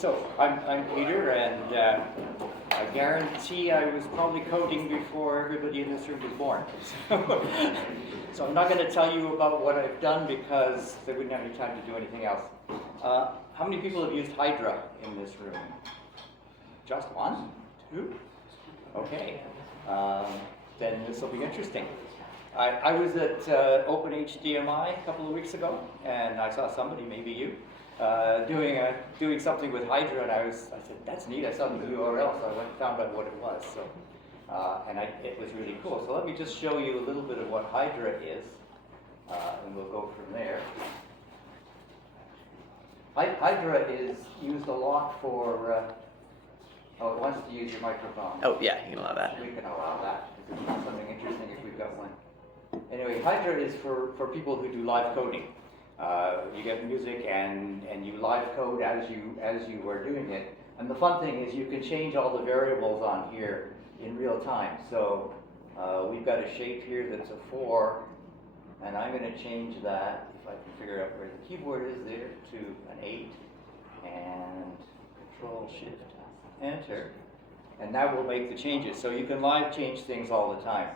So I'm Peter, and I guarantee I was probably coding before everybody in this room was born. So I'm not going to tell you about what I've done because they wouldn't have any time to do anything else. How many people have used Hydra in this room? Just one? Two? Okay. Then this will be interesting. I was at OpenHDMI a couple of weeks ago, and I saw somebody, maybe you, doing something with Hydra, and I said, that's neat. I saw the URL, so I went and found out what it was. So, it was really cool. So let me just show you a little bit of what Hydra is, and we'll go from there. Hydra is used a lot for. Oh, it wants to use your microphone. Oh yeah, you can allow that. We can allow that. It's something interesting if we've got one. Anyway, Hydra is for people who do live coding. You get music and you live code as you are doing it. And the fun thing is you can change all the variables on here in real time. So we've got a shape here that's a 4, and I'm going to change that, if I can figure out where the keyboard is there, to an 8, and Control-Shift-Enter. And now we'll make the changes. So you can live change things all the time.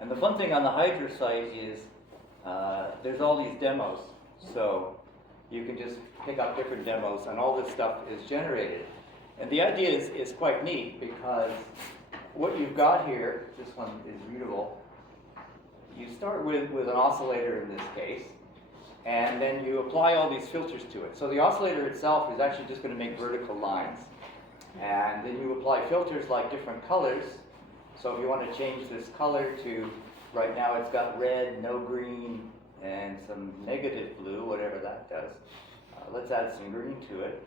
And the fun thing on the Hydra site is there's all these demos. So you can just pick up different demos, and all this stuff is generated. And the idea is quite neat, because what you've got here, this one is readable. You start with an oscillator in this case, and then you apply all these filters to it. So the oscillator itself is actually just going to make vertical lines. And then you apply filters like different colors. So if you want to change this color to, right now it's got red, no green, and some negative blue, whatever that does. Let's add some green to it.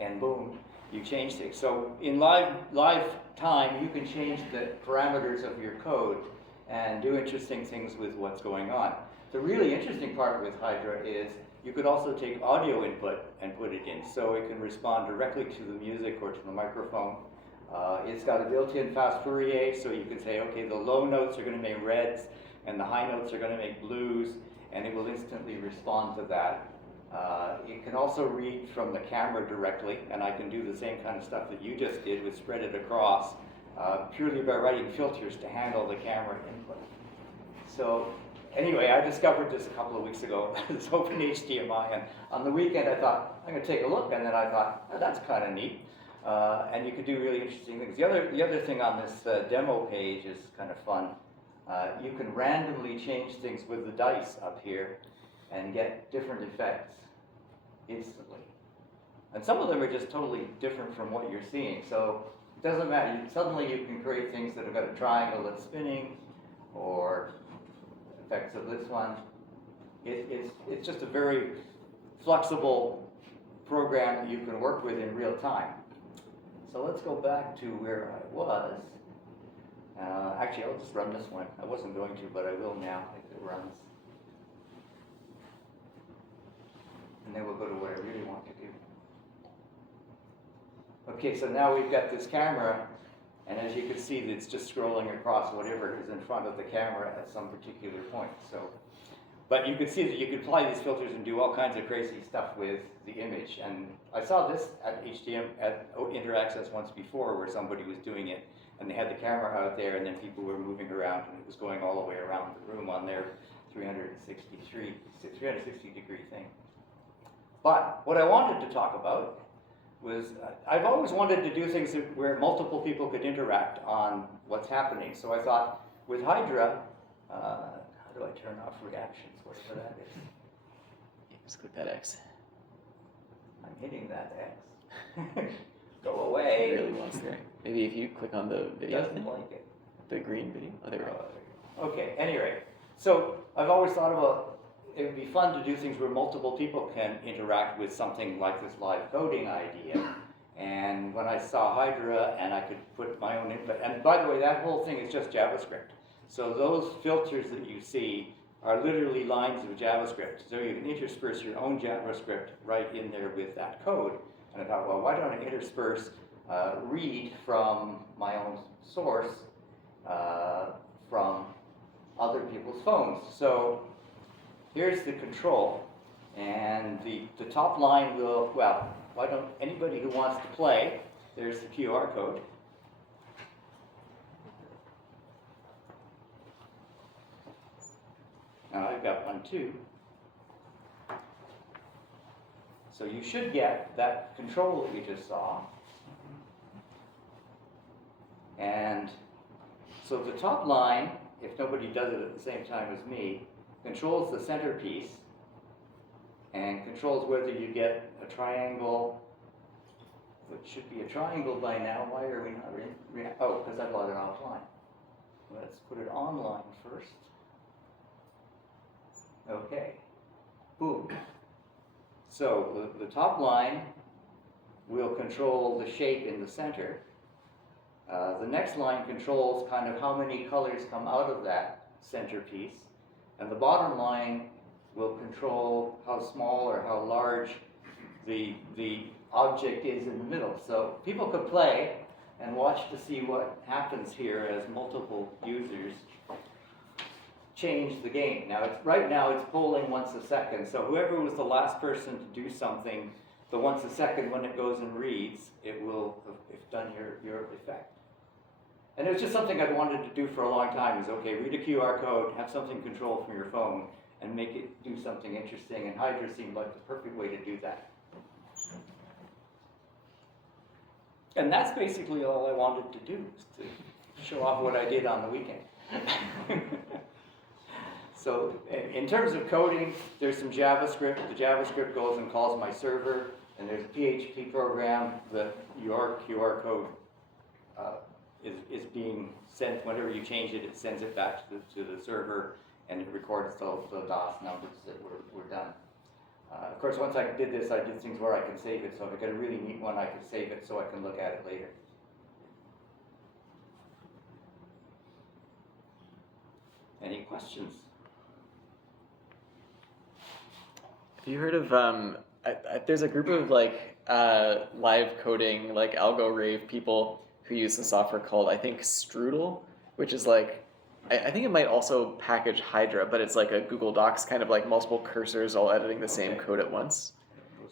And boom, you change things. So in live time, you can change the parameters of your code and do interesting things with what's going on. The really interesting part with Hydra is you could also take audio input and put it in, so it can respond directly to the music or to the microphone. It's got a built-in fast Fourier, so you can say, okay, the low notes are going to make reds, and the high notes are going to make blues, and it will instantly respond to that. It can also read from the camera directly, and I can do the same kind of stuff that you just did with spread it across, purely by writing filters to handle the camera input. So anyway, I discovered this a couple of weeks ago. This OpenHDMI, and on the weekend I thought, I'm going to take a look, and then I thought, oh, that's kind of neat. And you could do really interesting things. The other thing on this demo page is kind of fun. You can randomly change things with the dice up here and get different effects instantly. And some of them are just totally different from what you're seeing. So it doesn't matter. Suddenly you can create things that have got a triangle that's spinning, or effects of this one. It's just a very flexible program that you can work with in real time. So let's go back to where I was. Actually, I'll just run this one. I wasn't going to, but I will now if it runs. And then we'll go to what I really want to do. Okay, so now we've got this camera, and as you can see, it's just scrolling across whatever is in front of the camera at some particular point. So, but you can see that you can apply these filters and do all kinds of crazy stuff with the image. And I saw this at Interaccess once before, where somebody was doing it, and they had the camera out there, and then people were moving around, and it was going all the way around the room on their 360 degree thing. But what I wanted to talk about was, I've always wanted to do things where multiple people could interact on what's happening. So I thought, with Hydra, how do I turn off reactions, whatever that is? Yeah, just click that X. I'm hitting that X. Go away. It really wants to. Maybe if you click on the video Doesn't thing, like it. the green video. Oh, there we go. Okay, anyway, so I've always thought about, it would be fun to do things where multiple people can interact with something like this live coding idea. And when I saw Hydra, and I could put my own input, and by the way, that whole thing is just JavaScript. So those filters that you see are literally lines of JavaScript. So you can intersperse your own JavaScript right in there with that code. And I thought, well, why don't I intersperse read from my own source from other people's phones? So here's the control. And the top line will, well, why don't anybody who wants to play, there's the QR code. Now I've got one too. So you should get that control that you just saw. And so the top line, if nobody does it at the same time as me, controls the centerpiece and controls whether you get a triangle, which should be a triangle by now. Why are we not oh, because I bought it offline. Let's put it online first. Okay, boom. So the top line will control the shape in the center. The next line controls kind of how many colors come out of that centerpiece. And the bottom line will control how small or how large the object is in the middle. So people could play and watch to see what happens here as multiple users change the game. Now, right now it's polling once a second, so whoever was the last person to do something, the once a second when it goes and reads, it will have done your effect. And it was just something I'd wanted to do for a long time, is okay, read a QR code, have something controlled from your phone, and make it do something interesting, and Hydra seemed like the perfect way to do that. And that's basically all I wanted to do, is to show off what I did on the weekend. So in terms of coding, there's some JavaScript. The JavaScript goes and calls my server, and there's a PHP program that your QR code is being sent. Whenever you change it, it sends it back to the server, and it records the DOS numbers that were done. Of course, once I did this, I did things where I can save it. So if I get a really neat one, I can save it so I can look at it later. Any questions? Have you heard of, there's a group of like live coding, like algo rave people who use the software called, I think, Strudel, which is like, I think it might also package Hydra, but it's like a Google Docs kind of like multiple cursors all editing the same code at once.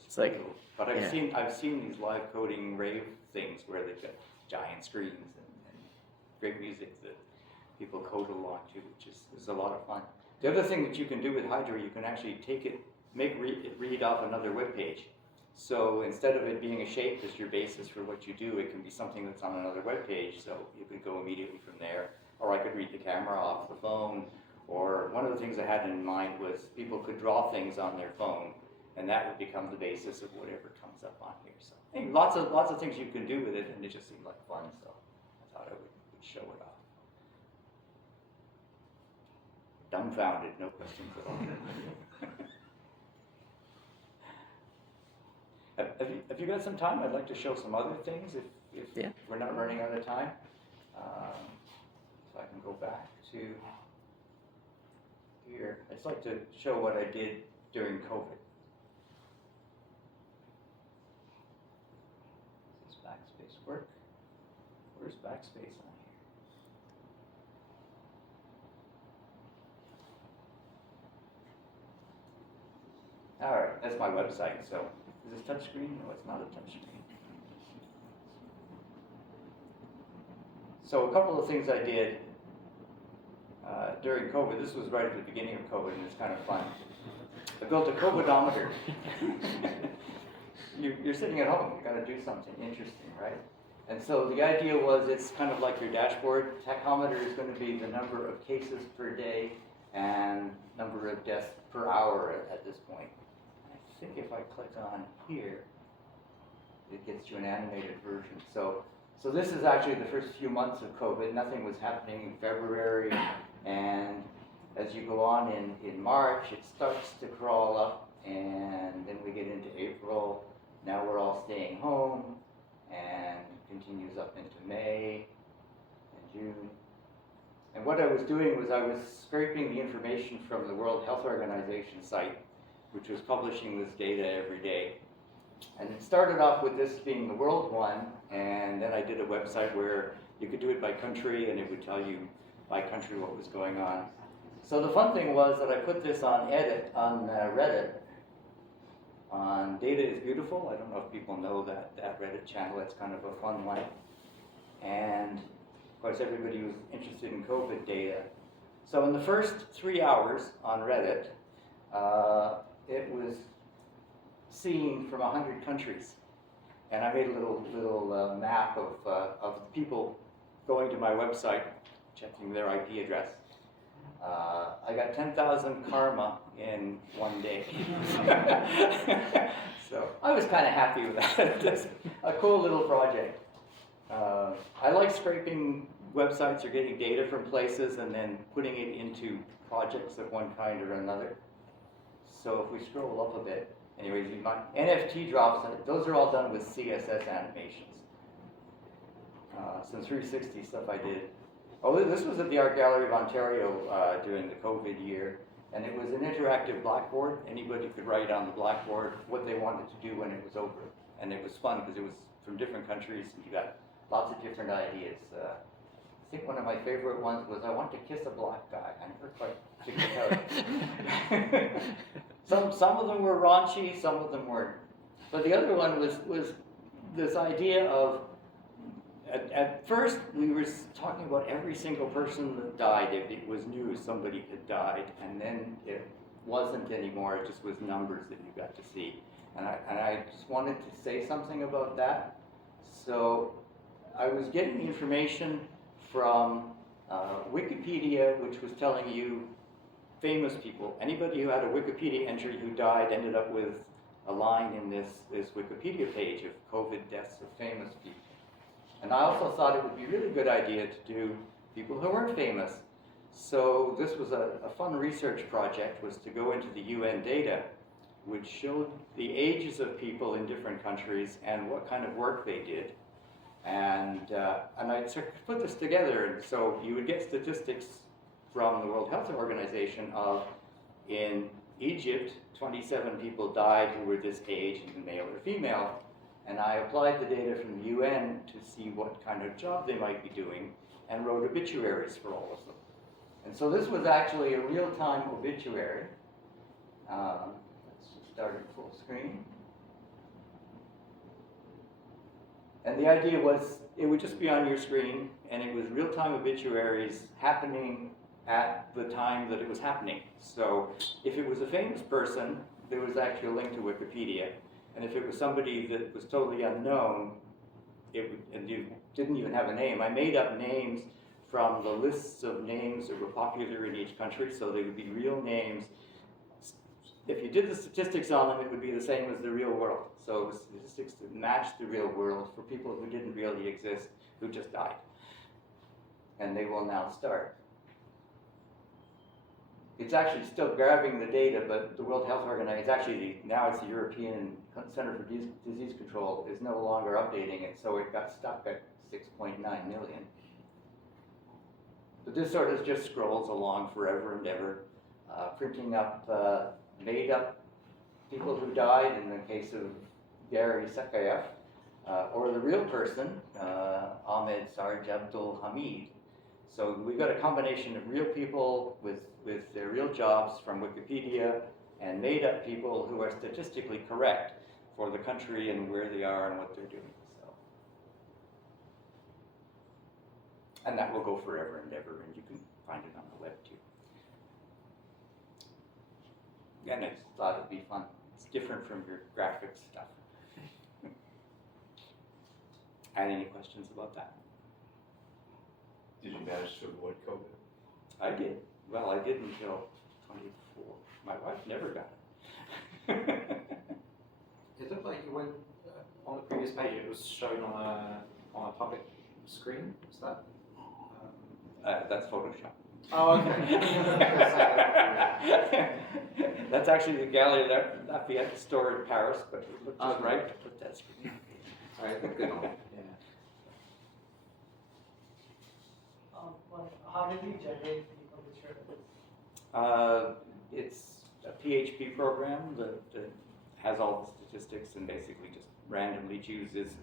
It's like, but I've seen these live coding rave things where they've got giant screens and great music that people code along to, which is a lot of fun. The other thing that you can do with Hydra, you can actually take it, make it read off another web page. So instead of it being a shape as your basis for what you do, it can be something that's on another web page. So you could go immediately from there. Or I could read the camera off the phone. Or one of the things I had in mind was people could draw things on their phone, and that would become the basis of whatever comes up on here. So hey, lots of things you can do with it, and it just seemed like fun. So I thought I would show it off. Dumbfounded, no questions at all. Have you got some time? I'd like to show some other things if we're not running out of time. If I can go back to here. I'd just like to show what I did during COVID. Does backspace work? Where's backspace on here? All right, that's my website. So. Is this touchscreen? No, it's not a touchscreen. So a couple of things I did during COVID. This was right at the beginning of COVID, and it's kind of fun. I built a COVIDometer. You're sitting at home. You've got to do something interesting, right? And so the idea was it's kind of like your dashboard. Tachometer is going to be the number of cases per day and number of deaths per hour at this point. I think if I click on here, it gets you an animated version. So this is actually the first few months of COVID. Nothing was happening in February, and as you go on in March, it starts to crawl up, and then we get into April. Now we're all staying home, and continues up into May and June. And what I was doing was I was scraping the information from the World Health Organization site, which was publishing this data every day. And it started off with this being the world one, and then I did a website where you could do it by country, and it would tell you by country what was going on. So the fun thing was that I put this on Reddit, on Data is Beautiful. I don't know if people know that Reddit channel. It's kind of a fun one. And of course, everybody was interested in COVID data. So in the first 3 hours on Reddit, it was seen from 100 countries. And I made a little map of people going to my website, checking their IP address. I got 10,000 karma in one day. So I was kind of happy with that. Just a cool little project. I like scraping websites or getting data from places and then putting it into projects of one kind or another. So if we scroll up a bit, anyways, you might, NFT drops, those are all done with CSS animations. Some 360 stuff I did. Oh, this was at the Art Gallery of Ontario during the COVID year, and it was an interactive blackboard. Anybody could write on the blackboard what they wanted to do when it was over. And it was fun because it was from different countries, and you got lots of different ideas. I think one of my favorite ones was, I want to kiss a black guy. I never quite figured it out. Some of them were raunchy, some of them weren't. But the other one was this idea of, at first we were talking about every single person that died. It was news somebody had died, and then it wasn't anymore. It just was numbers that you got to see. And I just wanted to say something about that. So I was getting information from Wikipedia, which was telling you famous people. Anybody who had a Wikipedia entry who died ended up with a line in this Wikipedia page of COVID deaths of famous people. And I also thought it would be a really good idea to do people who weren't famous. So this was a fun research project, was to go into the UN data, which showed the ages of people in different countries and what kind of work they did. And I put this together, and so you would get statistics from the World Health Organization of, in Egypt, 27 people died who were this age, either male or female, and I applied the data from the UN to see what kind of job they might be doing, and wrote obituaries for all of them. And so this was actually a real-time obituary. Let's just start at full screen. And the idea was, it would just be on your screen, and it was real-time obituaries happening at the time that it was happening. So if it was a famous person, there was actually a link to Wikipedia. And if it was somebody that was totally unknown, and you didn't even have a name, I made up names from the lists of names that were popular in each country, so they would be real names. If you did the statistics on them, it would be the same as the real world. So it was statistics that matched the real world for people who didn't really exist, who just died. And they will now start. It's actually still grabbing the data, but the World Health Organization, now it's the European Center for Disease Control, is no longer updating it, so it got stuck at 6.9 million. But this sort of just scrolls along forever and ever, printing up made up people who died, in the case of Gary Sakayev, or the real person, Ahmed Sarj Abdul Hamid. So we've got a combination of real people with their real jobs from Wikipedia, and made up people who are statistically correct for the country and where they are and what they're doing. So, and that will go forever and ever, and you can find it on the web too. And I just thought it'd be fun. It's different from your graphics stuff. And any questions about that? Did you manage to avoid COVID? I did. Well, I did until 24. My wife never got it. It looked like you went on the previous page. It was shown on a public screen. Is that? That's Photoshop. Oh, okay. That's actually the Gallery Lafayette store in Paris, but it looked just right to put that screen. All right, good. Yeah. How did you generate the obituaries? It's a PHP program that has all the statistics and basically just randomly chooses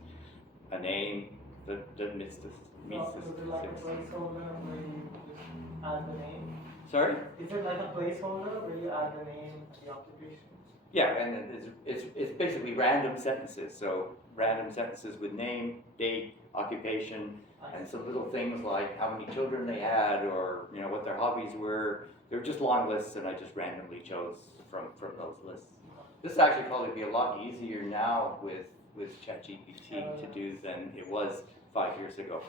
a name that meets the Is it like a statistics. placeholder where you just add the name? Sorry? Is it like a placeholder where you add the name, the occupation? Yeah, and it's basically random sentences. So random sentences with name, date, occupation, and some little things like how many children they had, or what their hobbies were. They were just long lists, and I just randomly chose from those lists. This will actually probably be a lot easier now with ChatGPT to do than it was 5 years ago.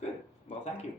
Good. Well, thank you.